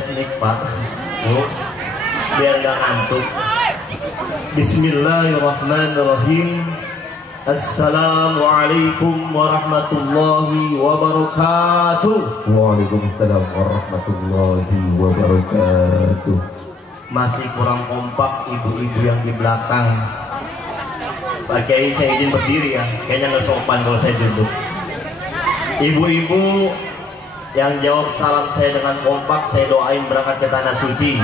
flashlight Pak, Bu, biar gak ngantuk. Bismillahirrahmanirrahim. Assalamualaikum warahmatullahi wabarakatuh. Waalaikumsalam warahmatullahi wabarakatuh. Masih kurang kompak ibu-ibu yang di belakang. Pak Kiai, saya izin berdiri ya, kayaknya nggak sopan kalau saya duduk. Ibu-ibu yang jawab salam saya dengan kompak, saya doain berangkat ke tanah suci,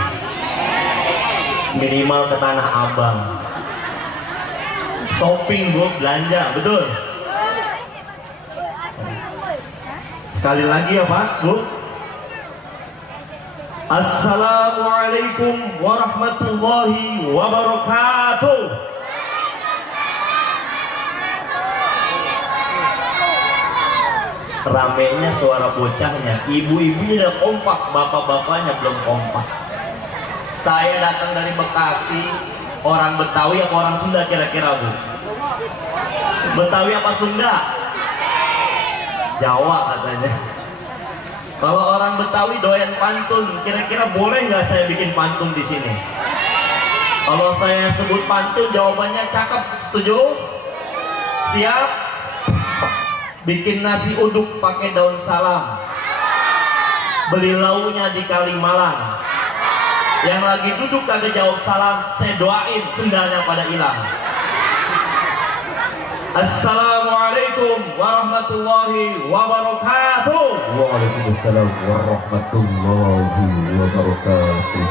minimal ke Tanah Abang. Shopping Bu, belanja, betul. Sekali lagi ya Pak, Bu. Assalamualaikum warahmatullahi wabarakatuh. Ramenya suara bocahnya, ibu-ibunya udah kompak, bapak-bapaknya belum kompak. Saya datang dari Bekasi, orang Betawi apa orang Sunda kira-kira Bu? Betawi apa Sunda? Jawa katanya. Kalau orang Betawi doyan pantun, kira-kira boleh nggak saya bikin pantun di sini? Kalau saya sebut pantun, jawabannya cakep, setuju? Siap? Bikin nasi uduk pakai daun salam, beli launya di Kalimalang. Yang lagi duduk kagak jawab salam, saya doain sendalnya pada hilang. Assalamualaikum warahmatullahi wabarakatuh. Waalaikumsalam warahmatullahi wabarakatuh.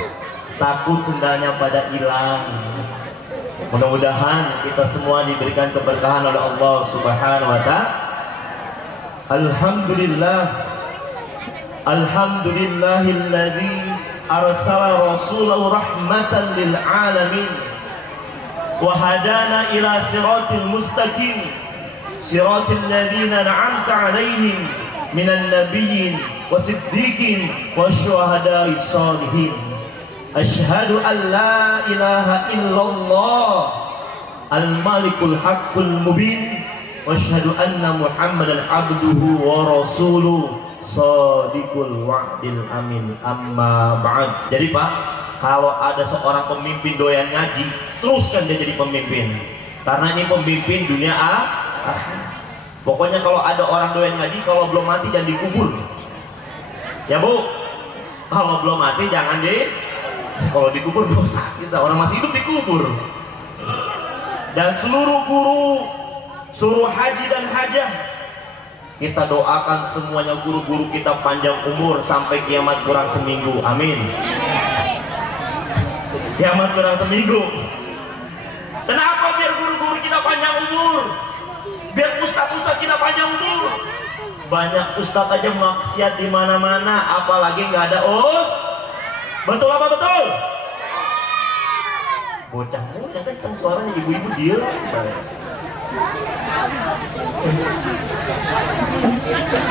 Takut sendalnya pada hilang. Mudah-mudahan kita semua diberikan keberkahan oleh Allah Subhanahu wa ta'ala. Alhamdulillah, alhamdulillahilladzi arsala rasulahu rahmatan lil alamin wa hadana ila siratil mustaqim, siratil ladzina an'amta 'alaihim minan nabiyyin wasiddiqin wasyuhada'i shalihin. Asyhadu an la ilaha illallah al-malikul haqqul mubin wa asyhadu anna muhammadan abduhu wa rasuluh shadiqul wa'dil amin. Amma ba'd. Jadi Pak, kalau ada seorang pemimpin doyan ngaji, teruskan dia jadi pemimpin, karena ini pemimpin dunia akhirat. Pokoknya kalau ada orang doyan ngaji, kalau belum mati jangan dikubur ya Bu. Kalau belum mati jangan kalau dikubur dosa kita, orang masih hidup dikubur. Dan seluruh guru, suruh haji dan hajah, kita doakan semuanya guru-guru kita panjang umur sampai kiamat kurang seminggu, amin. Kiamat kurang seminggu. Kenapa? Biar guru-guru kita panjang umur, biar ustaz-ustaz kita panjang umur. Banyak ustaz aja maksiat di mana-mana, apalagi nggak ada betul apa betul? Bocah muda kan suaranya ibu-ibu dia.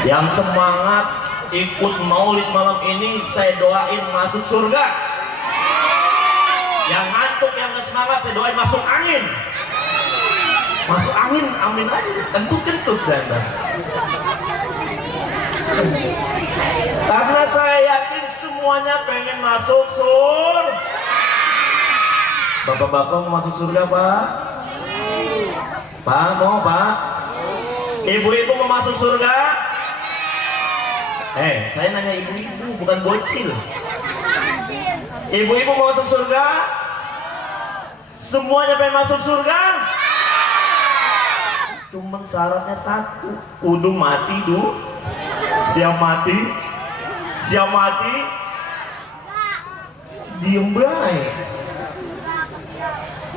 Yang semangat ikut maulid malam ini, saya doain masuk surga. Yang ngantuk, yang gak semangat, saya doain masuk angin. Masuk angin, amin aja. Kentut-kentut dan. Karena saya yakin semuanya pengen masuk surga. Bapak-bapak mau masuk surga Pak? Pak mau Pak? Ibu-ibu mau masuk surga? Saya nanya ibu-ibu, bukan bocil. Ibu-ibu mau masuk surga? Semuanya pengen masuk surga? Cuma syaratnya satu, kudu mati dulu. Siap mati? Siap mati? Diem baik.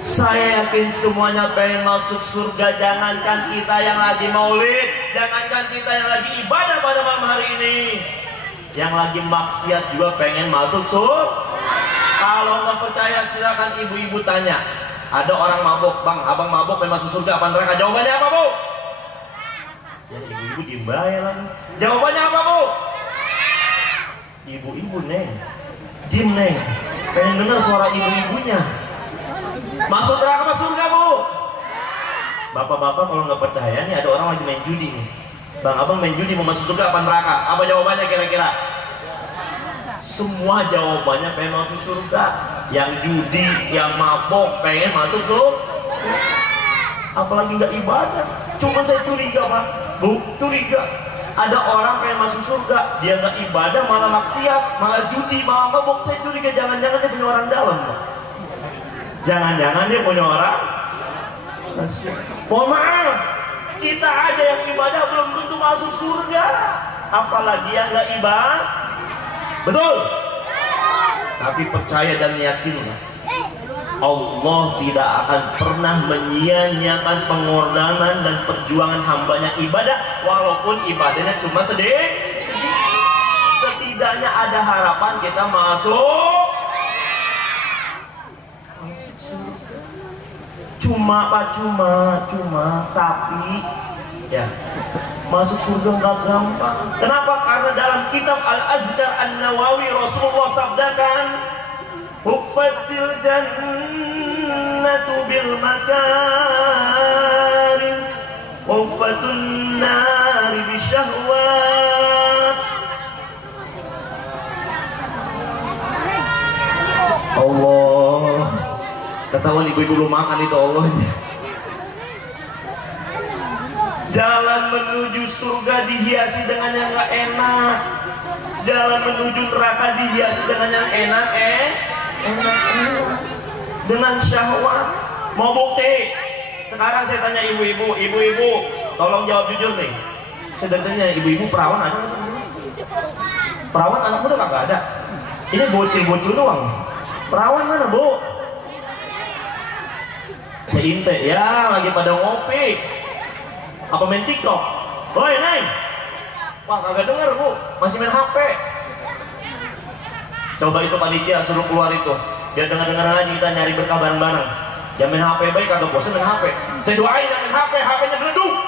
Saya yakin semuanya pengen masuk surga. Jangankan kita yang lagi maulid, jangankan kita yang lagi ibadah pada malam hari ini, yang lagi maksiat juga pengen masuk surga. Kalau nggak percaya silakan ibu-ibu tanya. Ada orang mabok, bang, abang mabok pengen masuk surga apa neraka? Jawabannya apa Bu? Ya ibu-ibu diem baik lagi. Jawabannya apa Bu? Ibu-ibu Neng, diem Neng, pengen dengar suara ibu-ibunya. Masuk neraka apa surga Bu? Bapak-bapak kalau nggak percaya nih, ada orang lagi main judi nih. Bang, abang main judi mau masuk surga apa neraka? Apa jawabannya kira-kira? Semua jawabannya pengen masuk surga. Yang judi, yang mabok pengen masuk surga. Apalagi nggak ibadah. Cuma saya curiga Pak, Bu, curiga. Ada orang pengen masuk surga, dia nggak ibadah, malah maksiat, malah judi, malah mabok. Saya curiga jangan-jangan dia punya orang dalam Pak. Jangan-jangan dia punya orang. Mohon maaf, kita aja yang ibadah belum tentu masuk surga, apalagi yang nggak ibadah. Betul? Tapi percaya dan yakinlah, Allah tidak akan pernah menyia-nyiakan pengorbanan dan perjuangan hambanya ibadah, walaupun ibadahnya cuma sedikit. Setidaknya ada harapan kita masuk. Cuma Pak, cuma, tapi ya masuk surga nggak gampang. Kenapa? Karena dalam kitab Al-Adhkar An-Nawawi Rasulullah sabdakan, huffatil jannatu bil makarim, huffatun nari bisyahwat. Allah, ketahuan ibu-ibu belum makan itu Allah. Jalan menuju surga dihiasi dengan yang gak enak. Jalan menuju neraka dihiasi dengan yang enak, enak. Dengan syahwat. Mau bukti? Sekarang saya tanya ibu-ibu, tolong jawab jujur nih. Saya tanya ibu-ibu, perawan ada nggak sih? Perawan anak muda kagak ada. Ini bocil-bocil doang. Perawan mana Bu? Saya intek ya, lagi pada ngopi. Apa main TikTok? Woi Neng, wah kagak denger Bu, masih main HP. Coba itu panitia suruh keluar itu, biar dengar-dengar aja kita nyari berkah bareng-bareng. Jangan main HP baik, kagak bosan main HP. Saya doain yang main HP, HP-nya meleduk.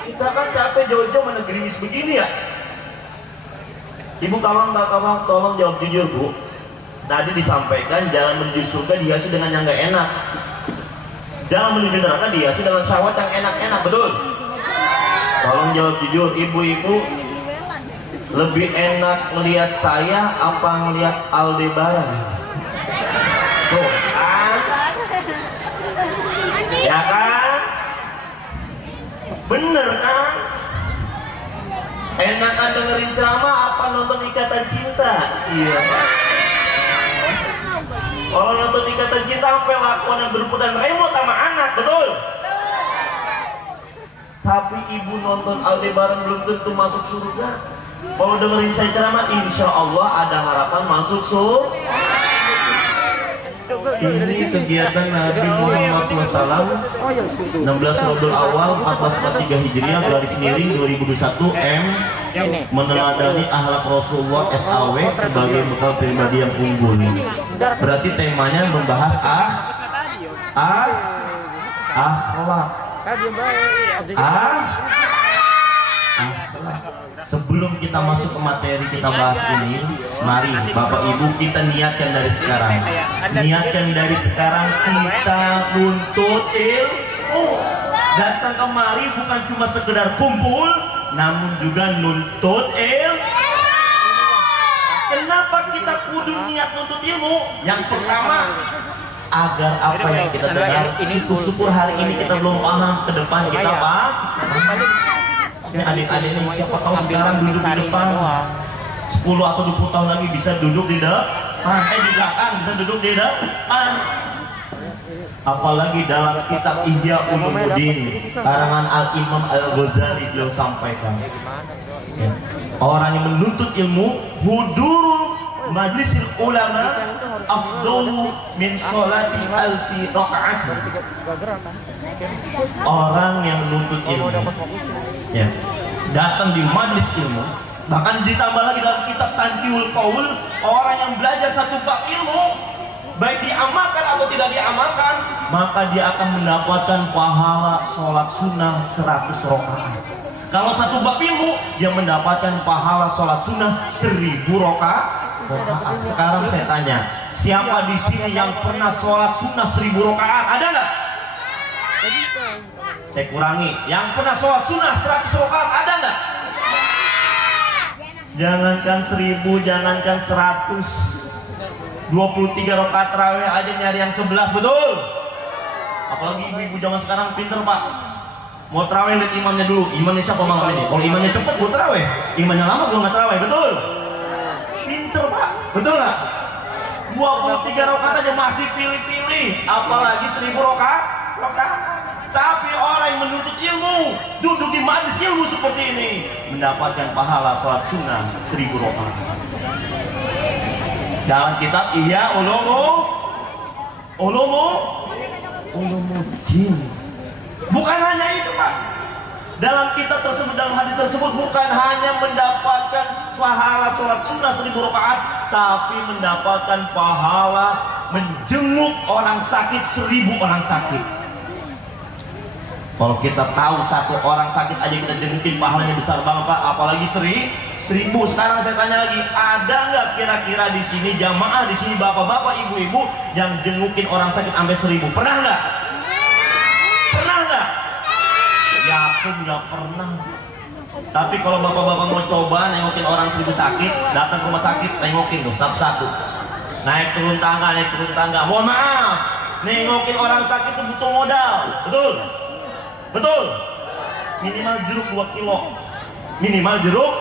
Kita kan capek jauh-jauh mana gerimis begini ya. Ibu tolong jawab jujur Bu. Tadi disampaikan jalan menuju surga dihiasi dengan yang gak enak. Jalan menuju neraka dihiasi dengan syahwat yang enak-enak, betul? Tolong jawab jujur, ibu-ibu, lebih enak melihat saya apa melihat Aldebaran? Tuh kan? Ya kan? Bener kan? Enakan dengerin ceramah apa nonton Ikatan Cinta? Iya. Kalau nonton Ikatan Cinta sampai lakukan yang berebutan remote sama anak, betul? Tapi ibu nonton Aldebaran belum tentu masuk surga. Kalau dengerin saya ceramah, insya Allah ada harapan masuk surga. Ini kegiatan Nabi Muhammad SAW 16 Rabiul Awal 1443 Hijriah, garis miring 2021 M, meneladani akhlak Rasulullah SAW sebagai bekal pribadi yang unggul. Berarti temanya membahas akhlak. Sebelum kita masuk ke materi kita bahas ini, mari Bapak Ibu kita niatkan dari sekarang. Niatkan dari sekarang kita nuntut ilmu. Datang kemari bukan cuma sekedar kumpul, namun juga nuntut ilmu. Kenapa kita kudu niat nuntut ilmu? Yang pertama, agar apa yang kita dengar, syukur hari ini kita belum paham, ke depan kita paham. Ini adik-adik ini siapa tahu sekarang duduk di depan, 10 atau 20 tahun lagi bisa duduk di depan, di belakang bisa duduk di depan. Apalagi dalam kitab Ihya Ulumuddin karangan Al-Imam Al-Ghazali beliau sampaikan, ya, orang yang menuntut ilmu huduru majlisil ulama afdalu min sholati alfi rakaat. Orang yang menuntut ilmu, ya, datang di majlis ilmu, bahkan ditambah lagi dalam kitab Tanqiul Qaul, orang yang belajar satu bab ilmu, baik diamalkan atau tidak diamalkan, maka dia akan mendapatkan pahala sholat sunnah 100 rakaat. Kalau satu bab ilmu, dia mendapatkan pahala sholat sunnah 1000 rakaat. Sekarang saya tanya, siapa di sini yang pernah sholat sunnah 1000 rakaat? Ada nggak? Saya kurangi, yang pernah sholat sunnah 100 rakaat ada nggak? Jangankan 1000, jangankan 100, 23 rakaat tarawih aja nyari yang 11, betul? Apalagi ibu-ibu zaman sekarang pinter pak. Mau tarawih lihat imamnya dulu. Imamnya siapa malam ini? Kalau imamnya cepet gue tarawih, imamnya lama gue nggak tarawih, betul? Pinter pak, betul nggak? 23 rakaat aja masih pilih-pilih, apalagi 1000 rakaat. Tapi orang yang menuntut ilmu, duduk di majelis ilmu seperti ini, mendapatkan pahala sholat sunnah 1000 rakaat. Dalam kitab Ihya Ulumuddin. Bukan hanya itu pak. Dalam kitab tersebut, dalam hadis tersebut, bukan hanya mendapatkan pahala sholat sunnah 1000 rakaat, tapi mendapatkan pahala menjenguk orang sakit 1000 orang sakit. Kalau kita tahu satu orang sakit aja kita jengukin, pahalanya besar banget pak, apalagi 1000. Sekarang saya tanya lagi, ada nggak kira-kira di sini jamaah, di sini bapak-bapak, ibu-ibu yang jengukin orang sakit sampai 1000? Pernah nggak? Pernah nggak? Ya aku nggak pernah. Tapi kalau bapak-bapak mau coba nengokin orang 1000 sakit, datang ke rumah sakit, nengokin tuh satu-satu. Naik turun tangga. Mohon maaf, nengokin orang sakit itu butuh modal, betul? Betul? Minimal jeruk 2 kilo. Minimal jeruk.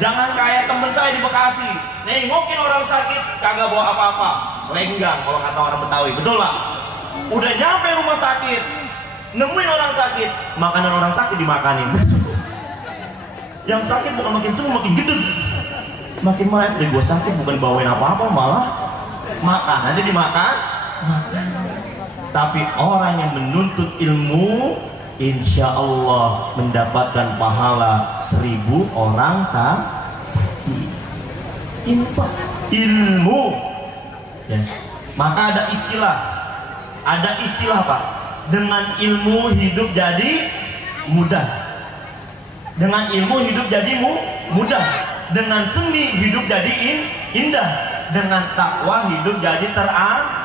Jangan kayak temen saya di Bekasi, nengokin orang sakit kagak bawa apa-apa, lenggang kalau kata orang Betawi, betul pak? Udah nyampe rumah sakit, nemuin orang sakit, makanan orang sakit dimakanin. Yang sakit bukan makin sembuh, makin gede, makin marah. Dan gue sakit bukan bawain apa-apa, malah makan aja dimakan. Tapi orang yang menuntut ilmu, insya Allah mendapatkan pahala 1000 orang sakit. Ilmu. Ya. Maka ada istilah pak. Dengan ilmu hidup jadi mudah. Dengan ilmu hidup jadi mudah. Dengan seni hidup jadi indah. Dengan takwa hidup jadi terang.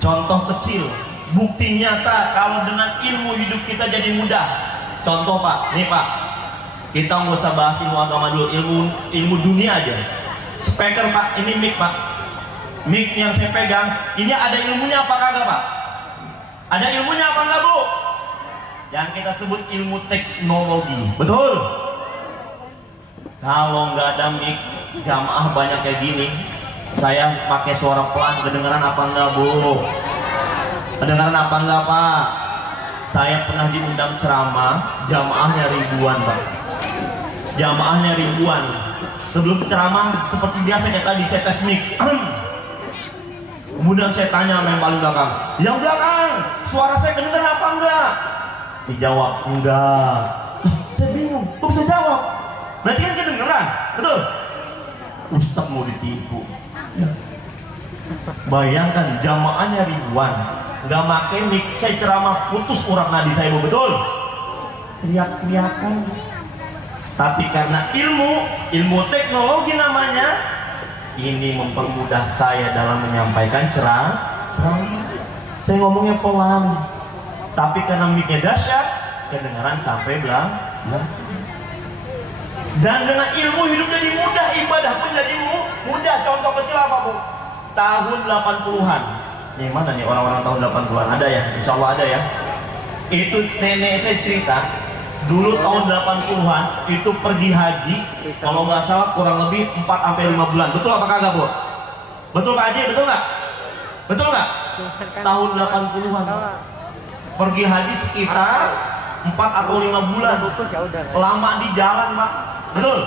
Contoh kecil, bukti nyata kalau dengan ilmu hidup kita jadi mudah. Contoh pak, nih pak, kita nggak usah bahas ilmu agama dulu, ilmu dunia aja. Speaker pak, ini mic pak, mic yang saya pegang, ini ada ilmunya apa kagak pak? Ada ilmunya apa enggak bu? Yang kita sebut ilmu teknologi, betul? Kalau nggak ada mic, jamaah banyak kayak gini. Saya pakai suara pelan, kedengeran apa enggak bu? Kedengeran apa enggak pak? Saya pernah diundang ceramah, jamaahnya ribuan pak. Jamaahnya ribuan. Sebelum ceramah seperti biasa kayak tadi saya tes mic. Kemudian saya tanya sama yang paling belakang, yang belakang, suara saya kedengeran apa enggak? Dijawab enggak. Saya bingung, kok bisa jawab? Berarti kan kedengeran, betul? Ustaz mau ditipu. Bayangkan jamaahnya ribuan, nggak make mic, saya ceramah putus urat nadi saya, betul? Teriak-teriakan. Tapi karena ilmu teknologi namanya, ini mempermudah saya dalam menyampaikan ceramah. Saya ngomongnya pelan, tapi karena mic-nya dahsyat, kedengaran sampai belang. Dan dengan ilmu hidup jadi mudah, ibadah pun jadi mudah. Contoh kecil apa bu? Tahun 80-an. Ini mana nih orang-orang tahun 80-an? Ada ya? Insya Allah ada ya. Itu nenek saya cerita, dulu tahun 80-an itu pergi haji, kalau nggak salah kurang lebih 4-5 bulan. Betul apa kagak bu? Betul Pak Haji? Betul nggak? Betul nggak? Tahun 80-an pergi haji sekitar 4 atau 5 bulan. Lama di jalan pak. Betul?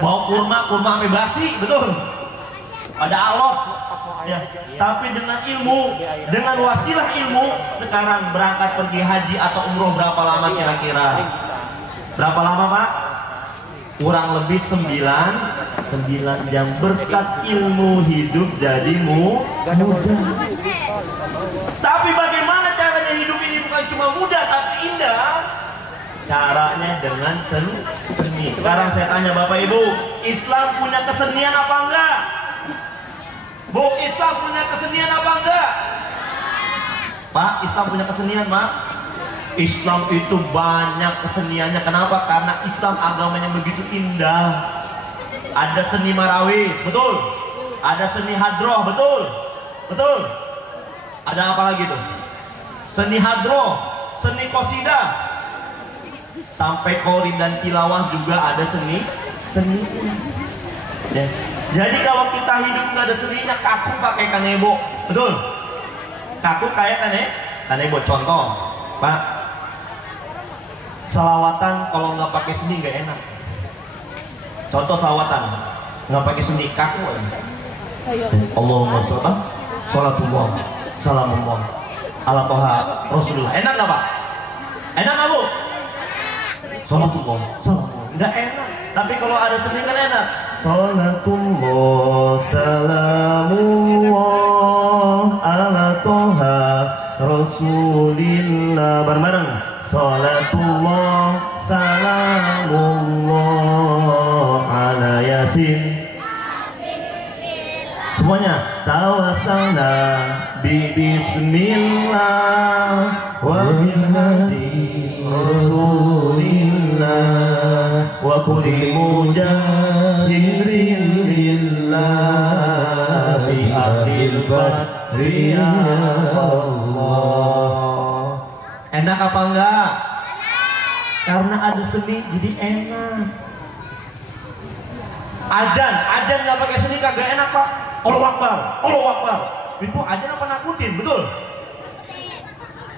Bawa kurma sampai basi, betul? Ada alot. Ya. Tapi dengan ilmu, dengan wasilah ilmu, sekarang berangkat pergi haji atau umroh berapa lama kira-kira? Berapa lama pak? Kurang lebih 9 jam. Berkat ilmu hidup jadi mudah. Tapi bagaimana caranya hidup ini bukan cuma mudah tapi indah? Caranya dengan seni. Sekarang saya tanya Bapak Ibu, Islam punya kesenian apa enggak? Bu, Islam punya kesenian apa enggak? Pak, Islam punya kesenian Pak? Islam itu banyak keseniannya. Kenapa? Karena Islam agamanya begitu indah. Ada seni marawis, betul. Ada seni hadroh, betul. Betul. Ada apa lagi tuh? Seni hadroh, seni qasidah. Sampai qorin dan tilawah juga ada seni. Ya. Jadi kalau kita hidup nggak ada seninya, kaku pakai kanebo, betul? Kaku kayak kanebo. Contoh, Pak, salawatan kalau nggak pakai seni nggak enak. Contoh salawatan nggak pakai seni, kaku. Allahumma sholatullah salamullah ala toha rasulullah. Enak nggak Pak? Enak nggak Bu? Sholatullah salamullah nggak enak. Tapi kalau ada seni kan enak. Sholatullah salamullah ala toha rasulillah. Bareng-bareng. Sholatullah salamullah ala yasin. Semuanya. Tawassalna bi bismillah wa bihadi rasulillah wa kulli mujahirin lillah bi abdil badri ya Allah. Enak apa enggak? Karena ada seni jadi enak. Ajan nggak pakai seni kagak enak Pak. Allahu Akbar, Allahu Akbar. Itu ajan apa nakutin, betul?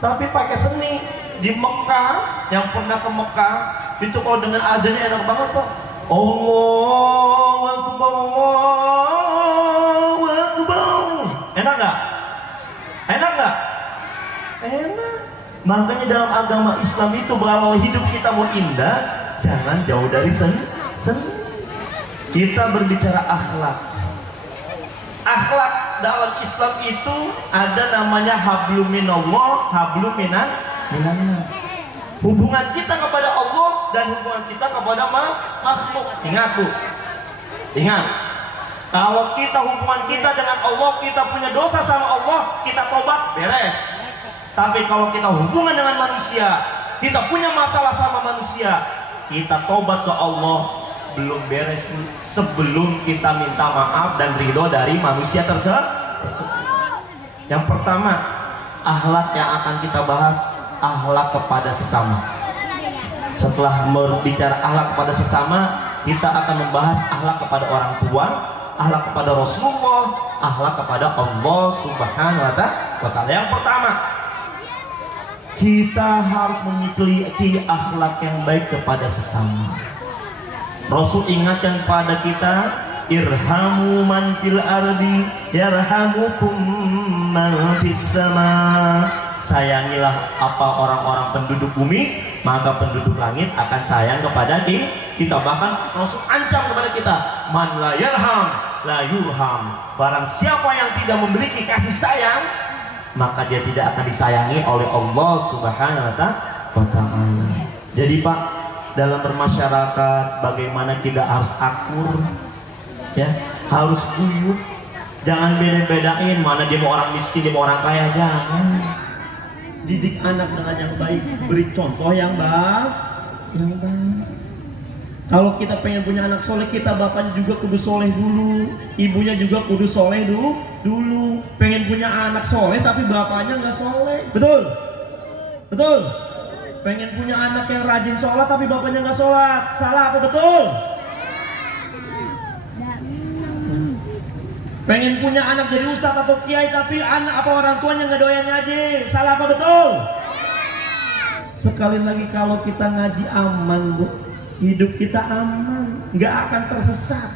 Tapi pakai seni. Di Mekah, yang pernah ke Mekah, itu kalau dengan ajannya enak banget Pak. Allahu Akbar, Allahu Akbar. Enak nggak? Enak nggak? Enak. Makanya dalam agama Islam itu kalau hidup kita mau indah, jangan jauh dari seni. Kita berbicara akhlak. Akhlak dalam Islam itu ada namanya hablum minallah, hablum minan. Hubungan kita kepada Allah dan hubungan kita kepada makhluk. Ingat tuh. Ingat. Kalau kita hubungan kita dengan Allah, kita punya dosa sama Allah, kita tobat, beres. Tapi kalau kita hubungan dengan manusia, kita punya masalah sama manusia, kita tobat ke Allah, belum beres sebelum kita minta maaf dan ridho dari manusia tersebut. Yang pertama, akhlak yang akan kita bahas, akhlak kepada sesama. Setelah berbicara akhlak kepada sesama, kita akan membahas akhlak kepada orang tua, akhlak kepada Rasulullah, akhlak kepada Allah Subhanahu wa ta'ala. Yang pertama, kita harus memiliki akhlak yang baik kepada sesama. Rasul ingatkan pada kita, irhamu man fil ardi yarhamukum man fis sama. Sayangilah apa orang-orang penduduk bumi, maka penduduk langit akan sayang kepada kita. Bahkan Rasul ancam kepada kita, man la yarham la yurham. Barang siapa yang tidak memiliki kasih sayang, maka dia tidak akan disayangi oleh Allah Subhanahu wa ta'ala. Jadi Pak, dalam bermasyarakat bagaimana kita harus akur, ya, harus guyup, jangan beda-bedain mana dia mau orang miskin, dia mau orang kaya, jangan. Didik anak dengan yang baik, beri contoh yang baik. Kalau kita pengen punya anak soleh, kita bapaknya juga kudu soleh dulu, ibunya juga kudu soleh dulu. Pengen punya anak soleh tapi bapaknya nggak soleh, betul? Betul? Pengen punya anak yang rajin sholat tapi bapaknya nggak sholat, salah apa betul? Pengen punya anak jadi ustadz atau kiai tapi anak apa orang tuanya nggak doyan ngaji, salah apa betul? Sekali lagi, kalau kita ngaji aman Bu, hidup kita aman, nggak akan tersesat.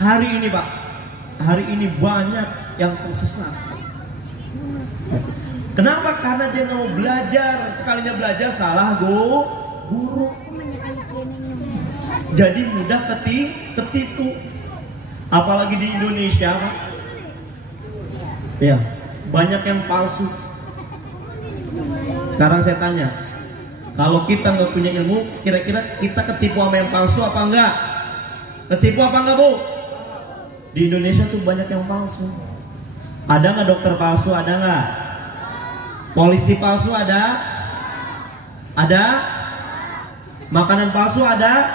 Hari ini Pak, hari ini banyak yang tersesat. Kenapa? Karena dia nggak mau belajar. Sekalinya belajar salah guru. Jadi mudah ketipu. Apalagi di Indonesia Pak, ya, banyak yang palsu. Sekarang saya tanya, kalau kita nggak punya ilmu, kira-kira kita ketipu sama yang palsu apa enggak? Ketipu apa enggak Bu? Di Indonesia tuh banyak yang palsu. Ada nggak dokter palsu? Ada nggak? Polisi palsu ada? Ada? Makanan palsu ada?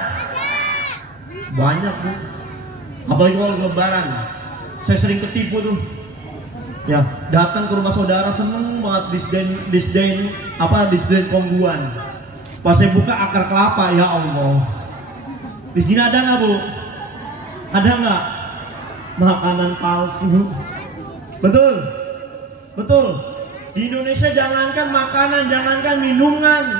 Banyak, Bu. Apalagi kalau lebaran. Saya sering ketipu tuh. Ya, datang ke rumah saudara seneng banget disdain kongguan. Pas saya buka akar kelapa, ya Allah. Di sini ada nggak, Bu? Ada nggak? Makanan palsu. Betul? Betul. Di Indonesia jangankan makanan, jangankan minuman,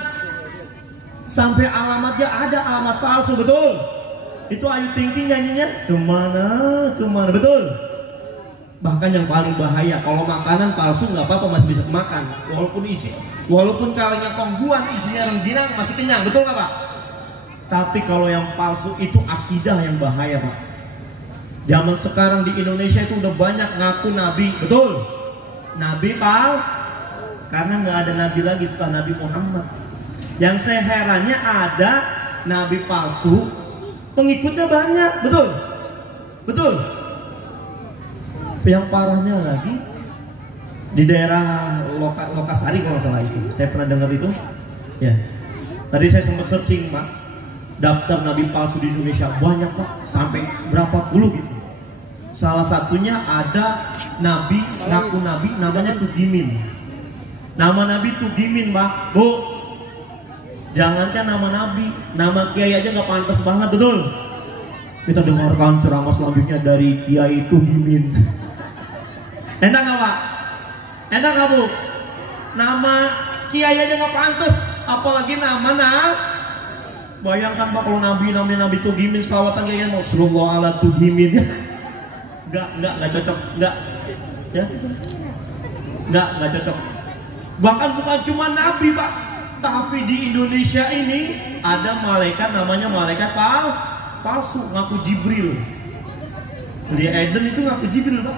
sampai alamatnya ada alamat palsu, betul? Itu Ayu Ting Ting nyanyinya kemana, betul? Bahkan yang paling bahaya, kalau makanan palsu nggak apa-apa, masih bisa makan, walaupun kalengnya kongguan, isinya rengginang, masih kenyang, betul nggak Pak? Tapi kalau yang palsu itu akidah yang bahaya, Pak. Zaman sekarang di Indonesia itu udah banyak ngaku nabi, betul? Nabi karena nggak ada nabi lagi setelah Nabi Muhammad. Yang saya herannya ada nabi palsu, pengikutnya banyak, betul? Betul? Yang parahnya lagi di daerah Lokasari kalau salah itu, saya pernah dengar itu. Ya, tadi saya sempat searching Pak, daftar nabi palsu di Indonesia banyak Pak, sampai berapa puluh gitu. Salah satunya ada nabi, ngaku nabi, namanya Tugimin. Nama nabi Tugimin Pak, Bu. Jangankan nama nabi, nama kiai aja nggak pantas banget, betul? Kita dengarkan ceramah selanjutnya dari Kiai Tugimin. Enak nggak Pak? Enak nggak Bu? Nama kiai aja nggak pantas, apalagi nama Bayangkan Pak kalau nabi Tugimin, selawatan kayak gitu, sallallahu ala Tugimin. Nggak cocok, nggak cocok. Bahkan bukan cuma nabi Pak, tapi di Indonesia ini ada malaikat namanya malaikat palsu, ngaku Jibril. Di Eden itu ngaku Jibril Pak.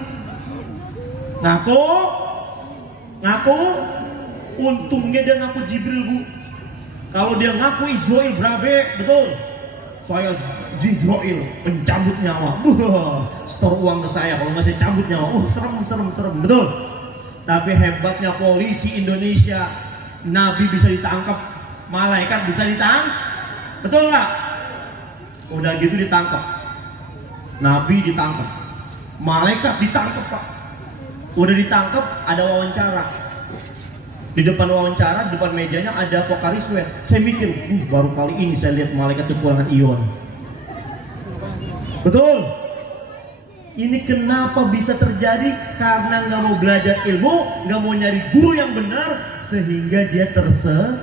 Ngaku, untungnya dia ngaku Jibril Bu. Kalau dia ngaku Israel berabe, betul? Saya Jibril pencabut nyawa. Setor uang ke saya kalau nggak saya cabut nyawa. Serem, betul? Tapi hebatnya polisi Indonesia, nabi bisa ditangkap, malaikat bisa ditangkap, betul nggak? Udah gitu ditangkap, nabi ditangkap, malaikat ditangkap Pak. Udah ditangkap, ada wawancara. Di depan wawancara, di depan mejanya ada Pokari Sweat. Saya mikir, baru kali ini saya lihat malaikat kekurangan ion. Betul? Ini kenapa bisa terjadi? Karena nggak mau belajar ilmu, nggak mau nyari guru yang benar, sehingga dia tersesat.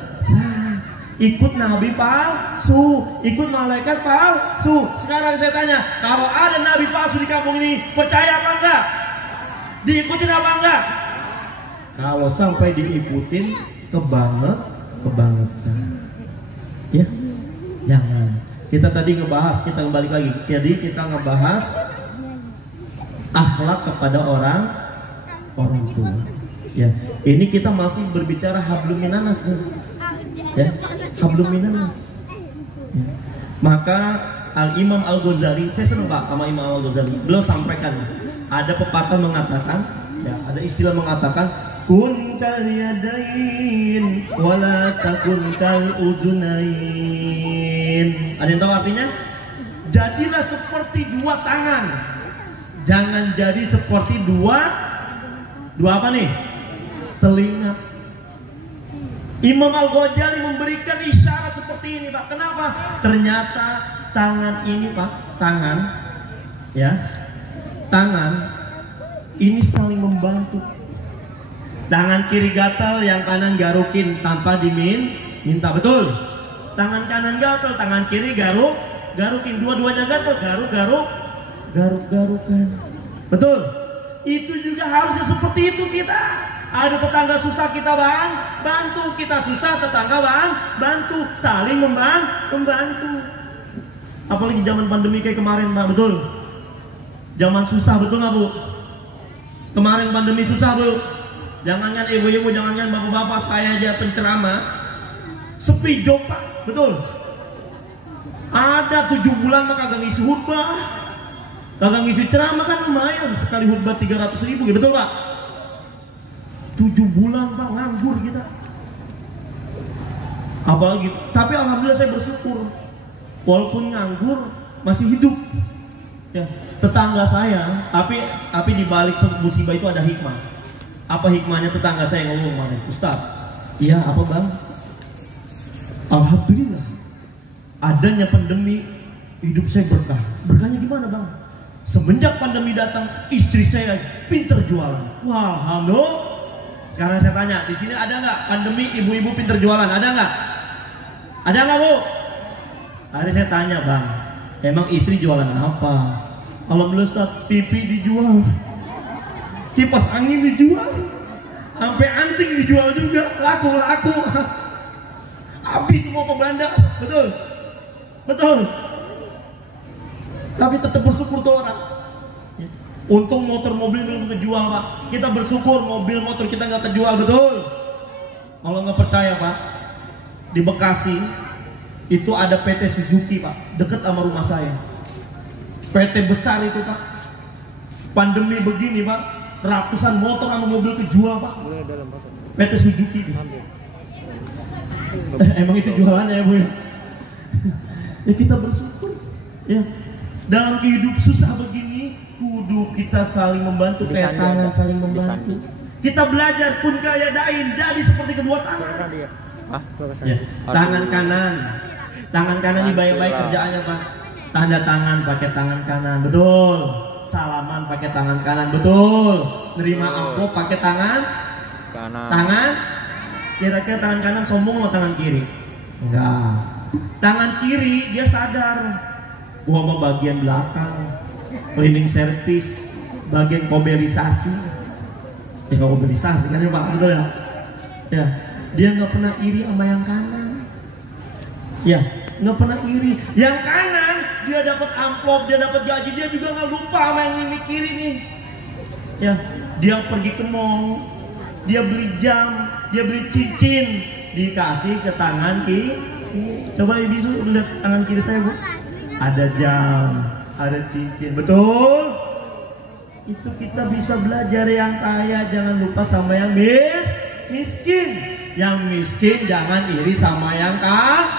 Ikut nabi palsu, ikut malaikat palsu. Sekarang saya tanya, kalau ada nabi palsu di kampung ini, percaya apa enggak? Diikutin apa enggak? Kalau sampai diikutin, kebangetan. Ya, jangan. Kita tadi ngebahas, kita kembali lagi. Jadi kita ngebahas akhlak kepada orang tua. Ya, ini kita masih berbicara hablum minanas nih. Ya, hablum minanas. Ya. Maka Al-Imam Al-Ghazali, saya senang Pak sama Imam Al-Ghazali. Beliau sampaikan, ada pepatah mengatakan, ya, ada istilah mengatakan, kun kal yadain wala takun kal uzunain. Ada yang tahu artinya? Jadilah seperti dua tangan, jangan jadi seperti dua apa nih? Telinga. Imam Al-Ghazali memberikan isyarat seperti ini Pak. Kenapa? Ternyata tangan ini Pak, tangan ini saling membantu. Tangan kiri gatal, yang kanan garukin tanpa diminta, betul? Tangan kanan gatal, tangan kiri garukin, dua-duanya gatal, garuk-garukan, betul? Itu juga harusnya seperti itu kita. Ada tetangga susah kita bantu, kita susah tetangga bantu, saling membantu. Apalagi zaman pandemi kayak kemarin Pak, betul? Zaman susah, betul nggak Bu? Kemarin pandemi susah Bu. Jangankan ibu-ibu, jangankan bapak-bapak, saya aja penceramah sepi job Pak, betul? Ada 7 bulan mah kagak ngisi khutbah, kagak ngisi ceramah, kan lumayan sekali khutbah 300.000, ya betul Pak? 7 bulan Pak nganggur kita. Apalagi, tapi alhamdulillah saya bersyukur, walaupun nganggur masih hidup. Ya, tetangga saya, tapi di balik musibah itu ada hikmah. Apa hikmahnya? Tetangga saya ngomong kemarin, Ustaz, iya apa bang? Alhamdulillah, adanya pandemi hidup saya berkah. Berkahnya gimana bang? Semenjak pandemi datang, istri saya pinter jualan. Wah, alhamdulillah. Sekarang saya tanya, di sini ada nggak pandemi ibu-ibu pinter jualan? Ada nggak? Ada nggak bu? Hari saya tanya bang, emang istri jualan apa? Alhamdulillah Ustaz, TV dijual, kipas angin dijual, sampai anting dijual juga, laku. Habis semua ke Belanda, betul. Tapi tetap bersyukur tuh orang. Untung motor mobil belum kejual pak. Kita bersyukur mobil motor kita nggak kejual, betul. Kalau nggak percaya pak, di Bekasi itu ada PT Suzuki pak, deket sama rumah saya. PT besar itu pak. Pandemi begini pak, ratusan motor sama mobil kejual pak. PT Suzuki. Emang itu jualannya ya bu ya? Ya kita bersyukur. Ya. Dalam kehidupan susah begini, kudu kita saling membantu, kayak tangan saling membantu. Kita belajar pun kaya dain, jadi seperti kedua tangan. Ya. Tangan kanan ini baik-baik kerjaannya pak. Tanda tangan pakai tangan kanan, betul. Salaman pakai tangan kanan, betul. Nerima amplop pakai tangan kanan. Kira-kira tangan kanan sombong sama tangan kiri? Enggak. Tangan kiri dia sadar, gua mau bagian belakang, cleaning service, bagian kobelisasi. Kobelisasi kan ya Pak, betul ya? Ya, dia nggak pernah iri sama yang kanan. Ya, nggak pernah iri. Yang kanan dia dapat amplop, dia dapat gaji, dia juga nggak lupa sama yang ini kiri nih. Ya, dia pergi ke mall, dia beli jam, dia beli cincin, dikasih ke tangan kiri. Coba ibu lihat tangan kiri saya bu, ada jam, ada cincin, betul. Itu kita bisa belajar. Yang kaya jangan lupa sama yang miskin. Yang miskin jangan iri sama yang kaya.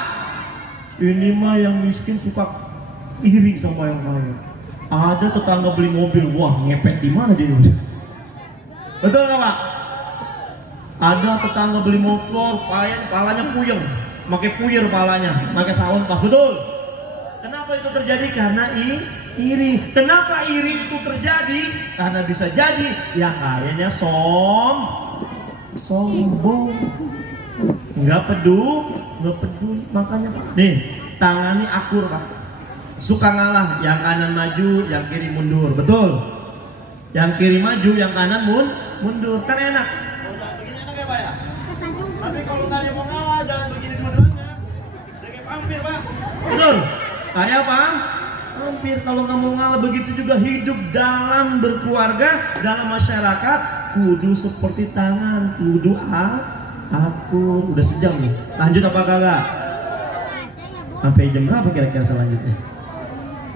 Ini mah yang miskin suka iri sama yang kaya. Ada tetangga beli mobil, wah ngepet di mana dia? Betul nggak pak? Ada tetangga beli motor, palanya puyeng, pakai puyer palanya, pakai salon pas, betul. Kenapa itu terjadi? Karena iri. Kenapa iri itu terjadi? Karena bisa jadi yang kayaknya sombong, nggak peduli. Makanya nih tangannya akur pak, suka ngalah. Yang kanan maju, yang kiri mundur, betul. Yang kiri maju, yang kanan mundur, kan enak. Begini enak ya pak ya. Tapi kalau kalian mau ngalah, jangan begini dua-duanya. Udah kayak vampir pak, betul. Kayak apa? Hampir. Kalau nggak mau ngalah, begitu juga hidup dalam berkeluarga, dalam masyarakat, kudu seperti tangan, kudu akur. Udah sejam nih, lanjut apa kagak? Sampai jam berapa kira-kira selanjutnya?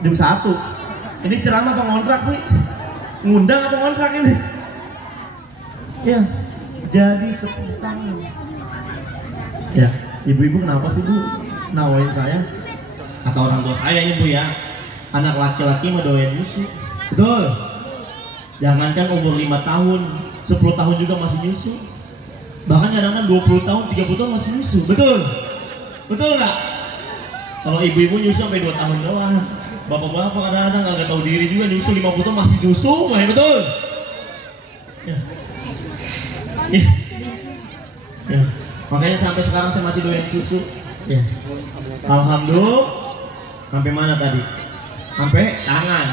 Jam 1. Ini ceramah apa ngontrak sih? Ngundang apa ngontrak ini? Ya, jadi seperti tangan. Ya, ibu-ibu kenapa sih bu nawain saya? Kata orang tua saya ini bu ya, anak laki-laki mau doain nyusu, betul. Jangankan umur 5 tahun, 10 tahun juga masih nyusu. Bahkan kadang-kadang 20 tahun, 30 tahun masih nyusu, betul. Betul nggak? Kalau ibu-ibu nyusu sampai 2 tahun doang. Bapak-bapak kadang-kadang nggak tahu diri juga, nyusu 50 tahun masih nyusu, betul. Ya. Ya. Makanya sampai sekarang saya masih doain susu. Ya. Alhamdulillah. Sampai mana tadi? Sampai tangan,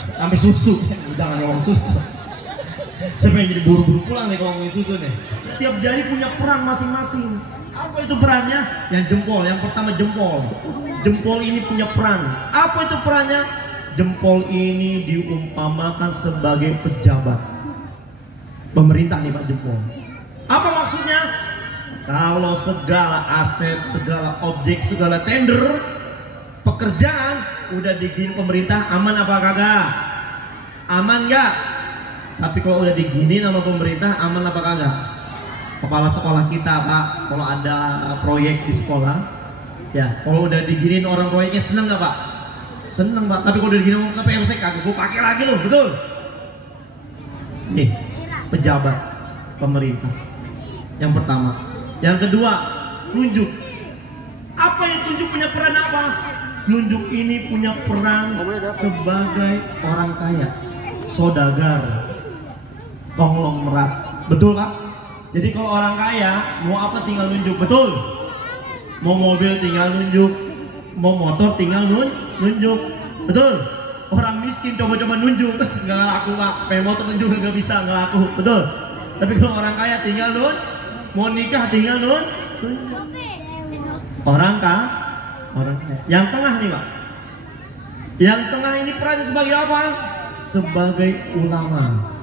sampai susu. Jangan ngomong susu. Saya pengen jadi buru-buru pulang nih kalau ngomongin susu nih. Tiap jari punya peran masing-masing. Apa itu perannya? Yang jempol, yang pertama jempol. Jempol ini punya peran. Apa itu perannya? Jempol ini diumpamakan sebagai pejabat pemerintah nih pak jempol. Apa maksudnya? Kalau segala aset, segala objek, segala tender, pekerjaan udah digini pemerintah, aman apa kagak? Aman nggak? Tapi kalau udah digini sama pemerintah, aman apa kagak? kepala sekolah kita Pak, kalau ada proyek di sekolah, ya kalau udah diginin orang proyeknya seneng nggak Pak? Seneng Pak. Tapi kalau udah diginin ke PMC kagak gue pakai lagi loh, betul? Nih pejabat pemerintah. Yang pertama, yang kedua tunjuk. Apa yang tunjuk punya peran apa? Tunjuk ini punya peran sebagai orang kaya, saudagar, konglomerat, betul Pak? Jadi kalau orang kaya mau apa tinggal nunjuk, betul? Mau mobil tinggal nunjuk, mau motor tinggal nunjuk, betul? Orang miskin coba-coba nunjuk, nggak laku Pak. Pengen motor nunjuk nggak bisa, nggak laku, betul? Tapi kalau orang kaya tinggal mau nikah tinggal orang kaya. Yang tengah nih Pak, yang tengah ini perannya sebagai apa? Sebagai ulama.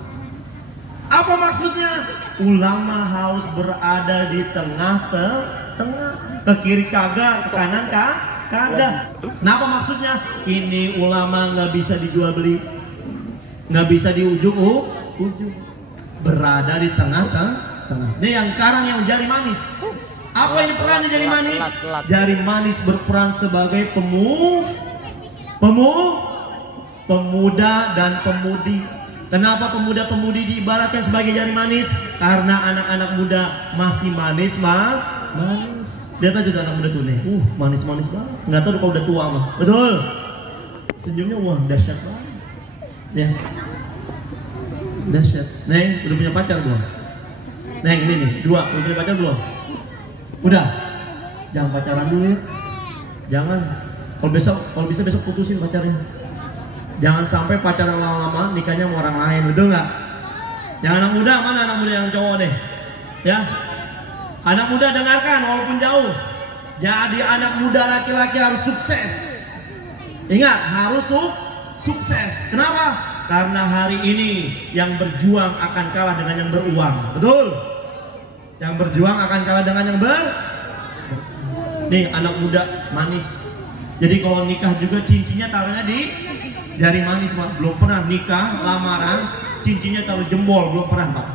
Apa maksudnya? Ulama harus berada di tengah-tengah, ke kiri kagak, ke kanan kagak. Kenapa maksudnya? Ini ulama nggak bisa dijual beli, nggak bisa diujuk, berada di tengah-tengah. Ini yang sekarang yang jari manis. Apa ini perannya jari manis? Jari manis berperan sebagai pemuda dan pemudi. Kenapa pemuda-pemudi diibaratkan sebagai jari manis? Karena anak-anak muda masih manis. Lihat aja anak muda tuh nih, manis-manis banget. Nggak tahu kalau udah tua mah, betul? Senyumnya wah dahsyat banget. Ya, dahsyat. Neng, udah punya pacar belum? Neng, ini nih, dua, udah punya pacar belum? Udah, jangan pacaran dulu ya. Jangan. Kalau bisa besok putusin pacarnya. Jangan sampai pacaran lama-lama nikahnya sama orang lain, betul nggak? Yang anak muda, mana anak muda yang cowok deh? Ya, anak muda dengarkan walaupun jauh. Jadi anak muda laki-laki harus sukses. Ingat, harus sukses. Kenapa? Karena hari ini yang berjuang akan kalah dengan yang beruang, betul? Yang berjuang akan kalah dengan yang Nih anak muda manis. Jadi kalau nikah juga cincinnya taruhnya di jari manis Pak. Belum pernah nikah lamaran cincinnya taruh jempol, belum pernah Pak.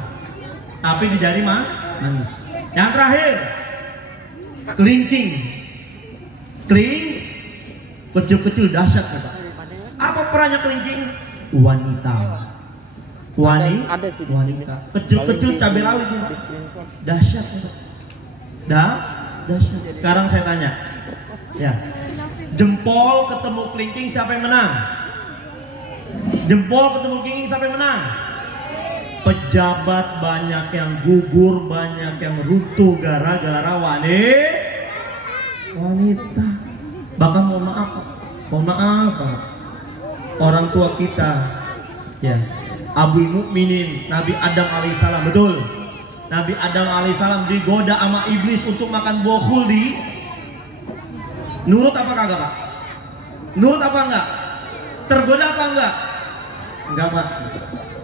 Tapi di jari manis. Yang terakhir, kelingking. Kecil-kecil dahsyat Pak. Apa perannya kelingking? Wanita. Wanita. Kecil-kecil cabai rawit Pak. Dahsyat Pak. Dahsyat. Sekarang saya tanya, ya, jempol ketemu kelingking siapa yang menang? Jempol ketemu kelingking siapa yang menang? Pejabat banyak yang gugur, banyak yang runtuh gara-gara wanita. Bahkan mohon maaf Pak. Orang tua kita, ya, Abul Mukminin Nabi Adam alaihissalam, betul? Nabi Adam alaihissalam digoda sama iblis untuk makan buah khuldi. Nurut apa kagak Pak? Nurut apa enggak? Tergoda apa enggak? Enggak Pak.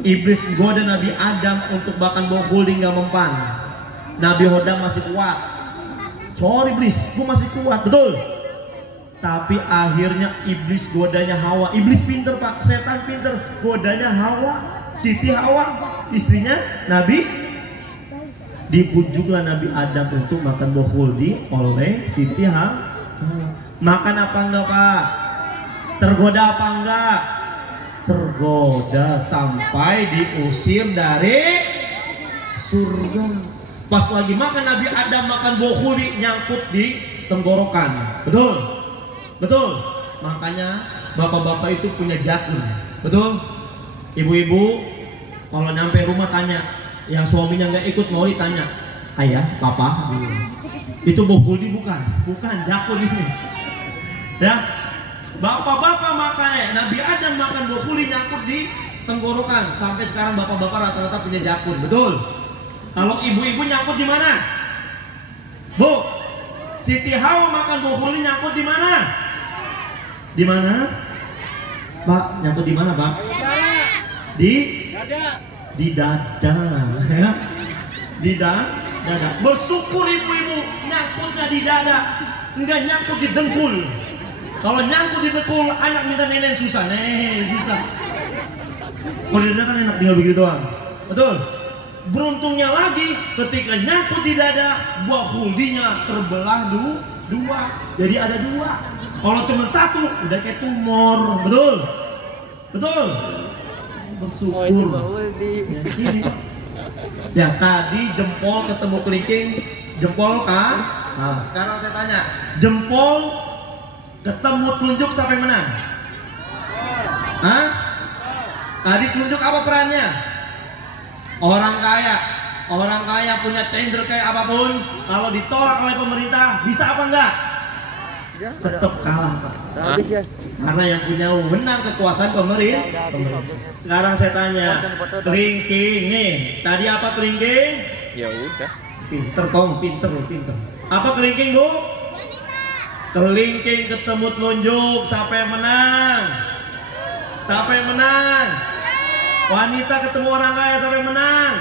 Iblis goda Nabi Adam untuk makan buah khuldi, enggak mempan. Nabi Adam masih kuat. Sorry iblis, gua masih kuat, betul? Tapi akhirnya iblis godanya Hawa. Iblis pinter Pak, setan pinter. Godanya Hawa, Siti Hawa, istrinya Nabi. Dibujuklah Nabi Adam untuk makan buah khuldi oleh Siti Hawa. Makan apa enggak Pak? Tergoda apa enggak? Tergoda sampai diusir dari surga. Pas lagi makan Nabi Adam makan buah khuldi, nyangkut di tenggorokan. Betul? Betul? Makanya bapak-bapak itu punya jakun. Betul? Ibu-ibu kalau nyampe rumah tanya, yang suaminya nggak ikut mau ditanya, ayah, papa, itu buah khuldi bukan jakun ini. Ya, bapak-bapak makanya Nabi Adam makan buah khuldi nyangkut di tenggorokan. Sampai sekarang bapak-bapak rata-rata punya jakun, betul? Kalau ibu-ibu nyangkut di mana? Bu, Siti Hawa makan buah khuldi nyangkut di mana? Di mana? Pak, nyangkut di mana Pak? Di dada. Di dada. Bersyukur ibu-ibu nyangkutnya di dada, enggak nyangkut di dengkul. Kalau nyangkut di dengkul, anak minta nenek susah. Susah. Kalau di dada kan enak tinggal begitu doang. Betul? Beruntungnya lagi ketika nyangkut di dada, buah huldinya terbelah dua. Jadi ada dua. Kalau cuma satu udah kayak tumor. Betul? Betul? Bersyukur. Ya tadi jempol ketemu kelingking, jempol kan? Nah, sekarang saya tanya, jempol ketemu telunjuk siapa yang menang? Hah? Tadi telunjuk apa perannya? Orang kaya punya tender kayak apapun, kalau ditolak oleh pemerintah bisa apa enggak? Tetap kalah, Pak. Karena yang punya wewenang kekuasaan pemerintah. Sekarang saya tanya, kelingking nih, tadi apa kelingking? Ya udah. Pinter. Apa kelingking, Bu? Kelingking ketemu telunjuk, siapa yang menang? Siapa yang menang? Wanita ketemu orang kaya, siapa yang menang?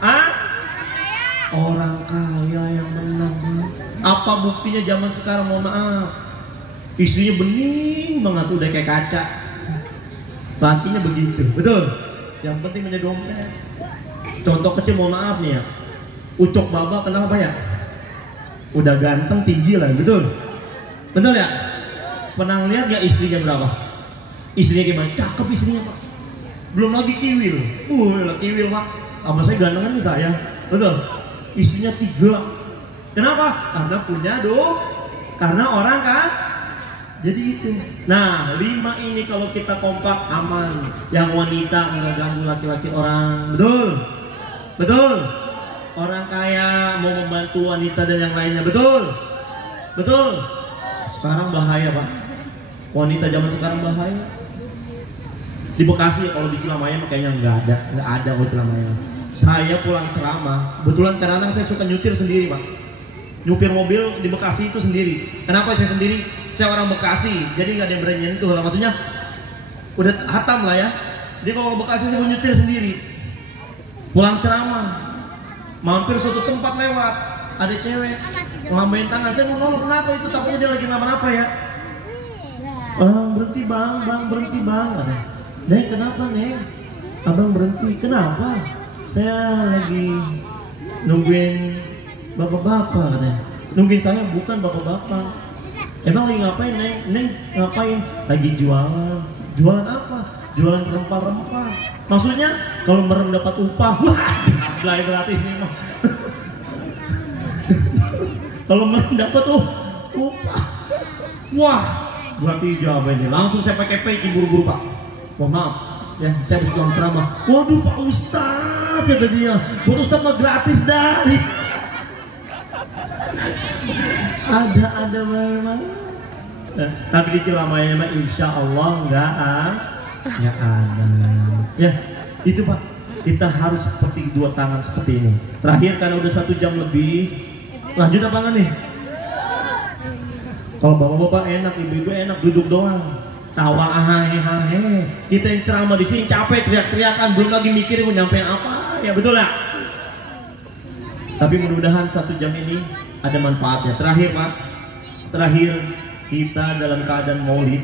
Hah? Orang kaya yang menang. Apa buktinya zaman sekarang, mohon maaf, istrinya bening banget, udah kayak kaca, lakinya begitu, betul? Yang penting punya dompet. Contoh kecil, mohon maaf nih ya, Ucok Baba kenapa ya? Udah ganteng, tinggi lah, betul? Betul ya? Pernah lihat gak istrinya berapa? Istrinya gimana? Cakep istrinya, Pak. Belum lagi kiwil. Kiwil, Pak. Sama saya gantengan nih saya. Betul? Istrinya 3. Kenapa? Karena punya karena orang kan. Jadi itu. Nah, 5 ini kalau kita kompak aman. Yang wanita nggak ganggu laki-laki orang. Betul? Betul? Orang kaya mau membantu wanita dan yang lainnya. Betul? Betul? Sekarang bahaya, Pak. Wanita zaman sekarang bahaya. Di Bekasi ya, kalau di Cilamaya kayaknya nggak ada kalau Cilamaya. Saya pulang ceramah, kebetulan kadang saya suka nyutir sendiri, Pak. Nyupir mobil di Bekasi itu sendiri. Kenapa saya sendiri? Saya orang Bekasi, jadi nggak ada yang berani nyentuh lah. Maksudnya udah hatam lah ya. Jadi kalau Bekasi saya mau nyetir sendiri. Pulang ceramah, mampir suatu tempat lewat, ada cewek ngelambain tangan. Saya mau nolong, kenapa itu? Takutnya dia lagi ngapa-ngapa ya. Berhenti bang. Neng, kenapa Neng? Abang berhenti, kenapa? Saya lagi nungguin bapak-bapak katanya. Nungguin saya, bukan bapak-bapak. Emang lagi ngapain Neng? Neng ngapain? Lagi jualan. Jualan apa? Jualan rempah-rempah. Maksudnya kalau merem dapat upah. Wah, berarti ini mah. Kalau merem dapat upah. Wah, berarti jawabannya. Langsung saya pakai peci buru-buru, Pak. Mohon maaf, ya saya harus pulang ceramah. Waduh Pak Ustadz, kata dia. Buat Ustadz mah gratis dari. Ada memang. Tapi di Cilamaya mah insya Allah nggak ada. Ya itu Pak. Kita harus seperti 2 tangan seperti ini. Terakhir karena udah 1 jam lebih. Lanjut apa nggak nih? Kalau bapak-bapak enak, ibu-ibu enak duduk doang. Tawa ahahe. Kita yang ceramah di sini capek teriak-teriakan, belum lagi mikirin mau nyampein apa. Ya betul lah. Tapi mudah-mudahan 1 jam ini ada manfaatnya. Terakhir Pak, kita dalam keadaan maulid.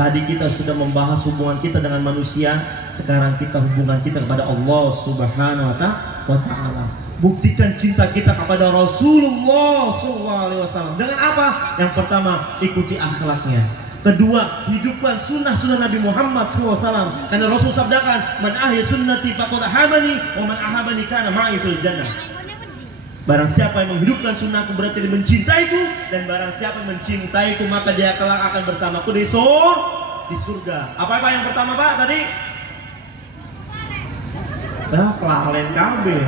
Tadi kita sudah membahas hubungan kita dengan manusia. Sekarang kita hubungan kita kepada Allah Subhanahu wa Ta'ala. Buktikan cinta kita kepada Rasulullah SAW. Dengan apa? Yang pertama, ikuti akhlaknya. Kedua, hidupkan sunnah Nabi Muhammad SAW. Karena Rasul sabdakan, man ahya sunnati faqad ahabani, wa man ahabani kana ma'i fil jannah. Barang siapa yang menghidupkan sunnahku berarti dia mencintaiku, dan barang siapa yang mencintaiku maka dia kelak akan bersamaku di surga. Apa yang pertama Pak tadi? Kelalen kabeh.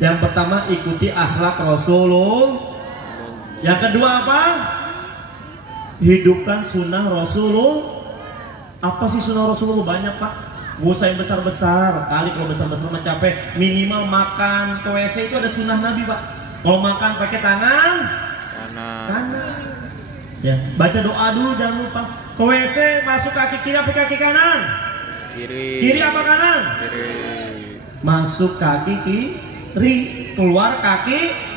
Yang pertama ikuti akhlak Rasulullah. Yang kedua apa? Hidupkan sunnah Rasulullah. Apa sih sunnah Rasulullah? Banyak Pak. Gak usah yang besar-besar. Kali kalau besar-besar mah capek. Minimal makan ke WC itu ada sunnah Nabi Pak. Kalau makan pakai tangan kanan. Ya, baca doa dulu jangan lupa. Ke WC masuk kaki kiri apa kaki kanan? Kiri apa kanan? Kiri. Masuk kaki kiri, keluar kaki.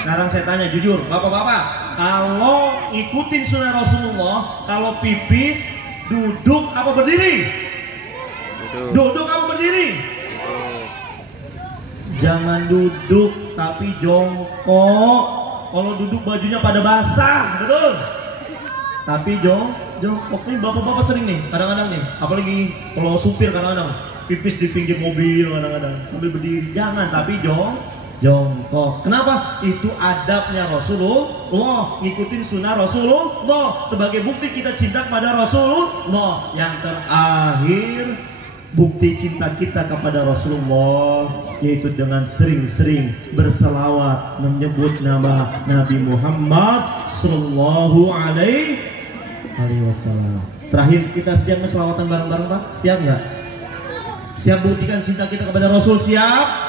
Sekarang saya tanya jujur, bapak-bapak, kalau ikutin sunnah Rasulullah, kalau pipis duduk apa berdiri? Duduk apa berdiri? Jangan duduk tapi jongkok. Kalau duduk bajunya pada basah, betul. Tapi jongkok nih bapak-bapak sering nih, kadang-kadang nih, apalagi kalau supir kadang-kadang pipis di pinggir mobil kadang-kadang sambil berdiri. Jangan, tapi jongkok. Kenapa? Itu adabnya Rasulullah, ngikutin sunnah Rasulullah sebagai bukti kita cinta kepada Rasulullah. Yang terakhir, bukti cinta kita kepada Rasulullah yaitu dengan sering-sering berselawat menyebut nama Nabi Muhammad Sallallahu Alaihi Wasallam. Terakhir, kita siap selawatan bareng-bareng, Pak? Siap nggak? Siap buktikan cinta kita kepada Rasul? Siap?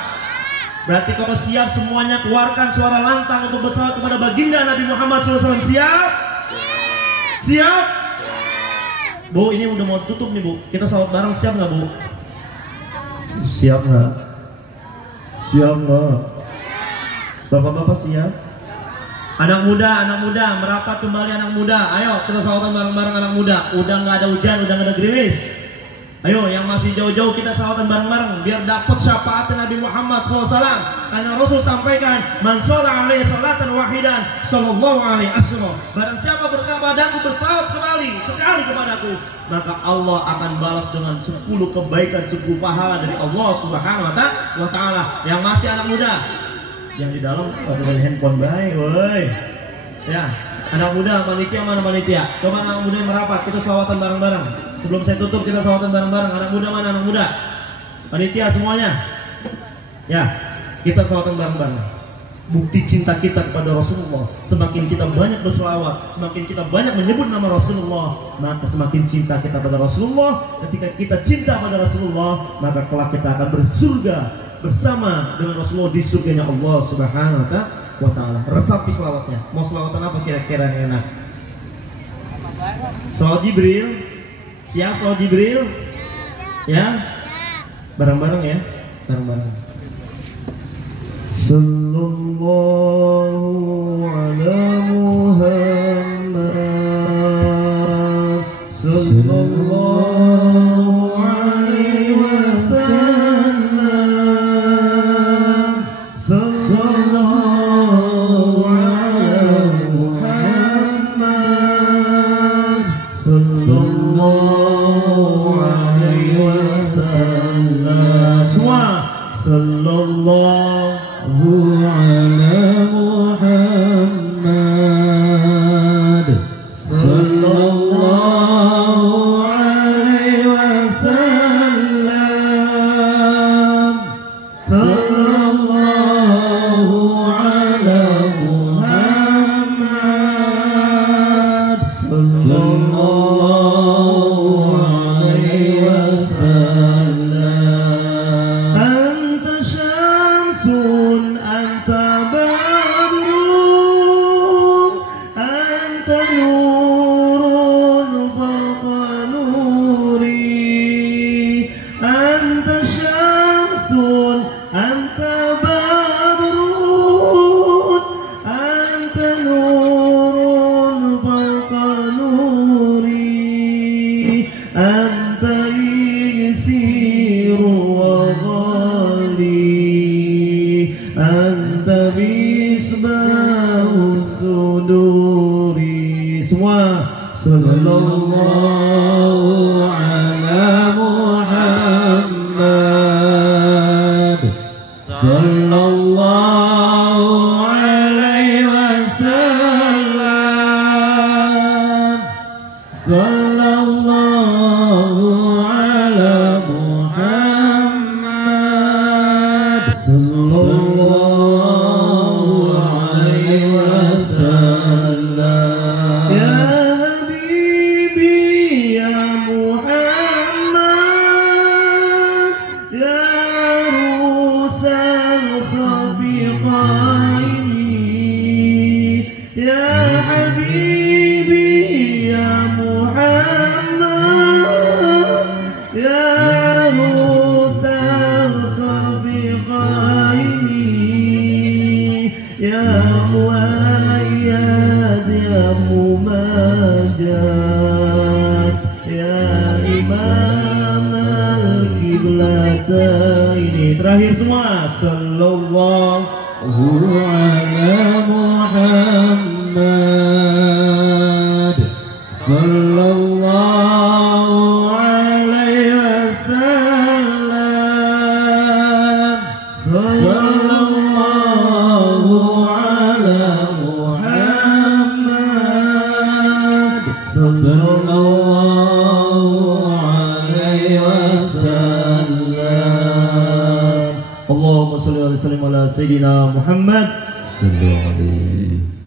Berarti kalau siap semuanya keluarkan suara lantang untuk berselawat kepada baginda Nabi Muhammad SAW. Siap? Siap? Bu, ini udah mau tutup nih Bu. Kita salawat bareng, siap nggak Bu? Siap nggak? Siap nggak? Bapak-bapak siap? Anak muda, merapat kembali anak muda. Ayo kita salawatan bareng-bareng anak muda. Udah nggak ada hujan, udah nggak ada gerimis. Ayo yang masih jauh-jauh kita salawatan bareng-bareng biar dapat syafaat Nabi Muhammad SAW. Karena Rasul sampaikan, man sholla alaihi salatan wahidan sallallahu alaihi wasallam. Barang siapa berkepadaku bersalawat sekali kepadaku, maka Allah akan balas dengan 10 kebaikan, 10 pahala dari Allah Subhanahu wa taala. Yang masih anak muda, yang di dalam pada handphone baik, woi. Ya, anak muda, panitia mana panitia? Coba anak muda yang merapat, kita salawatan bareng-bareng. Sebelum saya tutup kita salawatan bareng-bareng. Anak muda mana anak muda? Panitia semuanya. Ya, kita salawatan bareng-bareng. Bukti cinta kita kepada Rasulullah. Semakin kita banyak berselawat, semakin kita banyak menyebut nama Rasulullah, maka semakin cinta kita pada Rasulullah. Ketika kita cinta pada Rasulullah, maka kelak kita akan bersurga bersama dengan Rasulullah di surganya Allah Subhanahu wa taala. Resapi selawatnya. Mau selawatan apa kira-kira yang enak? Selawat Jibril. Siap selawat Jibril? Ya? Bareng-bareng ya? Bareng-bareng. Sallallahu ala Muhammad, sallallahu alaihi wasallam, sallallahu ala Muhammad, sallallahu alaihi wasallam. Semua sallallahu ala Muhammad, sallallahu alaihi wasallam, sallallahu ala Muhammad, sallallahu alaihi wasallam. Anta syamsun, anta badrun, anta nurun fawqa nuri. Anta syamsun, anta badrun, anta nurun fawqa nuri. Anta isiru wa ghali, anta misbahu suduri. Semua sallallahu ala Muhammad, sallallahu alaihi wasallam, sallallahu ala Muhammad, sallallahu alaihi wasallam. Ya Habibi ya Muhammad, ya Rusal Khabib. Ini terakhir semua. Sallallahu ala Muhammad. Sallallahu alaihi wasallam. Sallallahu ala Muhammad. Sallallahu alaihi wasallam. Allahumma shalli wa sallim ala sayyidina Muhammad. Sallallahu alaihi